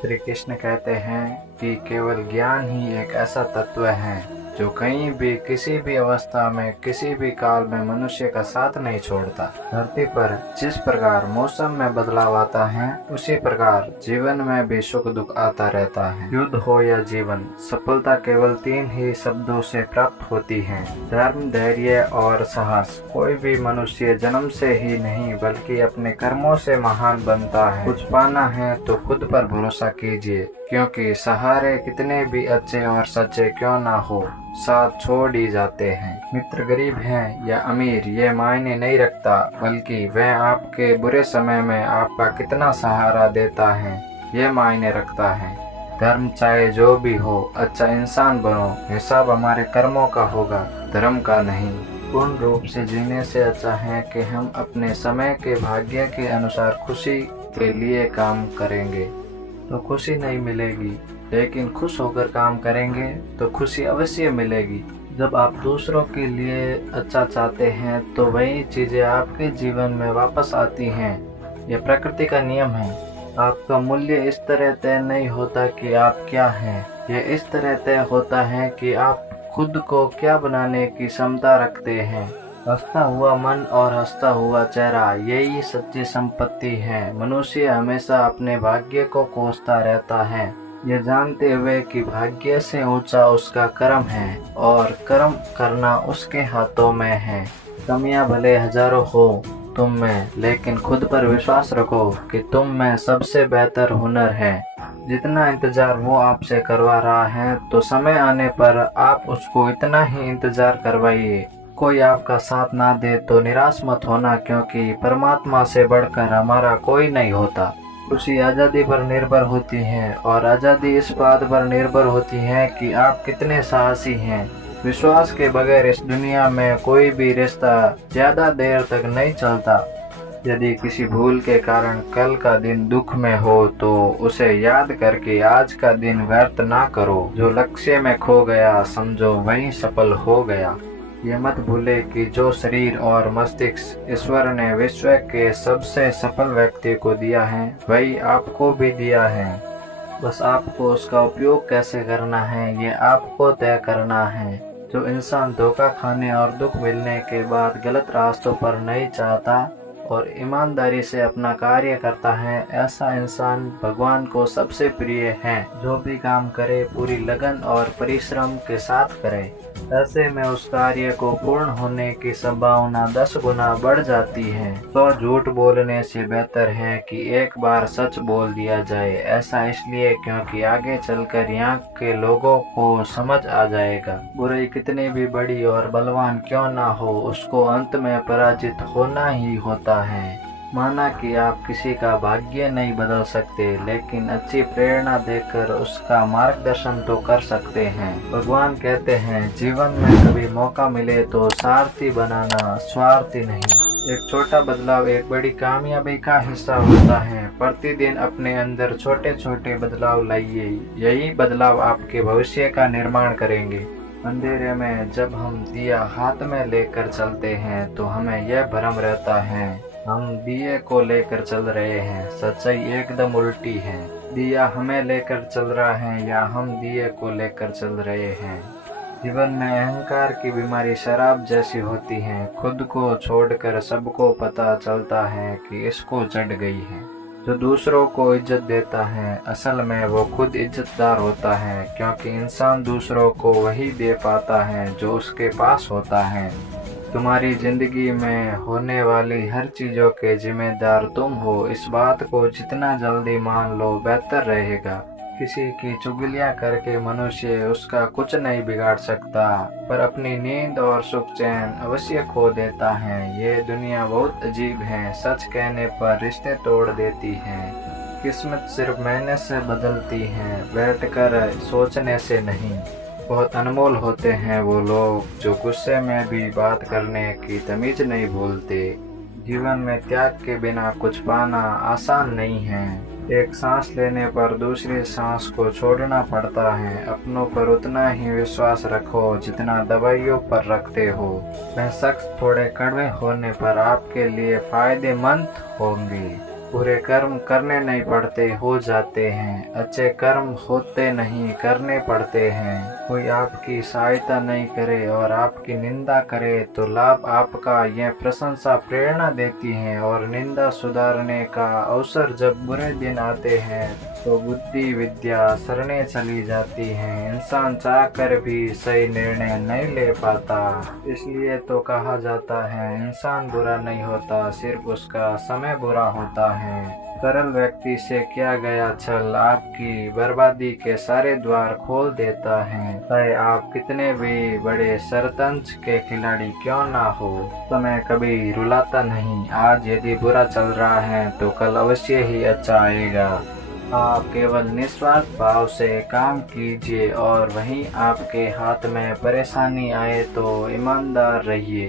श्री कृष्ण कहते हैं कि केवल ज्ञान ही एक ऐसा तत्व है जो कहीं भी किसी भी अवस्था में किसी भी काल में मनुष्य का साथ नहीं छोड़ता। धरती पर जिस प्रकार मौसम में बदलाव आता है उसी प्रकार जीवन में भी सुख दुख आता रहता है। युद्ध हो या जीवन, सफलता केवल 3 ही शब्दों से प्राप्त होती है: धर्म, धैर्य और साहस। कोई भी मनुष्य जन्म से ही नहीं बल्कि अपने कर्मों से महान बनता है। कुछ पाना है तो खुद पर भरोसा कीजिए, क्योंकि सहारे कितने भी अच्छे और सच्चे क्यों ना हो, साथ छोड़ ही जाते हैं। मित्र गरीब हैं या अमीर ये मायने नहीं रखता, बल्कि वह आपके बुरे समय में आपका कितना सहारा देता है ये मायने रखता है। धर्म चाहे जो भी हो, अच्छा इंसान बनो, हिसाब हमारे कर्मों का होगा, धर्म का नहीं। पूर्ण रूप से जीने से अच्छा है कि हम अपने समय के भाग्य के अनुसार खुशी के लिए काम करेंगे तो खुशी नहीं मिलेगी, लेकिन खुश होकर काम करेंगे तो खुशी अवश्य मिलेगी। जब आप दूसरों के लिए अच्छा चाहते हैं तो वही चीज़ें आपके जीवन में वापस आती हैं। यह प्रकृति का नियम है। आपका मूल्य इस तरह तय नहीं होता कि आप क्या हैं, यह इस तरह तय होता है कि आप खुद को क्या बनाने की क्षमता रखते हैं। हंसता हुआ मन और हंसता हुआ चेहरा, यही सच्ची संपत्ति है। मनुष्य हमेशा अपने भाग्य को कोसता रहता है, ये जानते हुए कि भाग्य से ऊंचा उसका कर्म है और कर्म करना उसके हाथों में है। कमियां भले हजारों हो तुम में, लेकिन खुद पर विश्वास रखो कि तुम में सबसे बेहतर हुनर है। जितना इंतजार वो आपसे करवा रहा है तो समय आने पर आप उसको इतना ही इंतजार करवाइए। कोई आपका साथ ना दे तो निराश मत होना, क्योंकि परमात्मा से बढ़कर हमारा कोई नहीं होता। खुशी आज़ादी पर निर्भर होती है और आज़ादी इस बात पर निर्भर होती है कि आप कितने साहसी हैं। विश्वास के बगैर इस दुनिया में कोई भी रिश्ता ज़्यादा देर तक नहीं चलता। यदि किसी भूल के कारण कल का दिन दुख में हो तो उसे याद करके आज का दिन व्यर्थ ना करो। जो लक्ष्य में खो गया समझो वही सफल हो गया। ये मत भूले कि जो शरीर और मस्तिष्क ईश्वर ने विश्व के सबसे सफल व्यक्ति को दिया है वही आपको भी दिया है। बस आपको उसका उपयोग कैसे करना है ये आपको तय करना है। जो इंसान धोखा खाने और दुख मिलने के बाद गलत रास्तों पर नहीं चाहता और ईमानदारी से अपना कार्य करता है, ऐसा इंसान भगवान को सबसे प्रिय है। जो भी काम करे पूरी लगन और परिश्रम के साथ करे, ऐसे में उस कार्य को पूर्ण होने की संभावना 10 गुना बढ़ जाती है। तो झूठ बोलने से बेहतर है कि एक बार सच बोल दिया जाए। ऐसा इसलिए क्योंकि आगे चलकर यहाँ के लोगों को समझ आ जाएगा, बुराई कितनी भी बड़ी और बलवान क्यों ना हो, उसको अंत में पराजित होना ही होता है। माना कि आप किसी का भाग्य नहीं बदल सकते, लेकिन अच्छी प्रेरणा देकर उसका मार्गदर्शन तो कर सकते हैं। भगवान कहते हैं जीवन में कभी मौका मिले तो सारथी बनाना, स्वार्थी नहीं। एक छोटा बदलाव एक बड़ी कामयाबी का हिस्सा होता है। प्रतिदिन अपने अंदर छोटे छोटे बदलाव लाइए, यही बदलाव आपके भविष्य का निर्माण करेंगे। अंधेरे में जब हम दिया हाथ में लेकर चलते हैं तो हमें यह भ्रम रहता है हम दिए को लेकर चल रहे हैं। सच्चाई एकदम उल्टी है। दिया हमें लेकर चल रहा है या हम दिए को लेकर चल रहे हैं। जीवन में अहंकार की बीमारी शराब जैसी होती है। खुद को छोड़कर सबको पता चलता है कि इसको चढ़ गई है। जो दूसरों को इज्जत देता है असल में वो खुद इज्जतदार होता है, क्योंकि इंसान दूसरों को वही दे पाता है जो उसके पास होता है। तुम्हारी जिंदगी में होने वाली हर चीज़ों के जिम्मेदार तुम हो, इस बात को जितना जल्दी मान लो बेहतर रहेगा। किसी की चुगलियां करके मनुष्य उसका कुछ नहीं बिगाड़ सकता, पर अपनी नींद और सुख चैन अवश्य खो देता है। ये दुनिया बहुत अजीब है, सच कहने पर रिश्ते तोड़ देती है। किस्मत सिर्फ मेहनत से बदलती है, बैठकर सोचने से नहीं। बहुत अनमोल होते हैं वो लोग जो गुस्से में भी बात करने की तमीज नहीं भूलते। जीवन में त्याग के बिना कुछ पाना आसान नहीं है। एक सांस लेने पर दूसरी सांस को छोड़ना पड़ता है। अपनों पर उतना ही विश्वास रखो जितना दवाइयों पर रखते हो। वह शख्स थोड़े कड़वे होने पर आपके लिए फायदेमंद होंगे। बुरे कर्म करने नहीं पड़ते, हो जाते हैं। अच्छे कर्म होते नहीं, करने पड़ते हैं। कोई आपकी सहायता नहीं करे और आपकी निंदा करे तो लाभ आपका। यह प्रशंसा प्रेरणा देती है और निंदा सुधारने का अवसर। जब बुरे दिन आते हैं तो बुद्धि विद्या शरणें चली जाती हैं। इंसान चाहकर भी सही निर्णय नहीं ले पाता। इसलिए तो कहा जाता है इंसान बुरा नहीं होता, सिर्फ उसका समय बुरा होता है। सरल व्यक्ति से किया गया छल आपकी बर्बादी के सारे द्वार खोल देता है। चाहे आप कितने भी बड़े शतरंज के खिलाड़ी क्यों ना हो, समय कभी रुलाता नहीं। आज यदि बुरा चल रहा है तो कल अवश्य ही अच्छा आएगा। आप केवल निस्वार्थ भाव से काम कीजिए और वहीं आपके हाथ में परेशानी आए तो ईमानदार रहिए।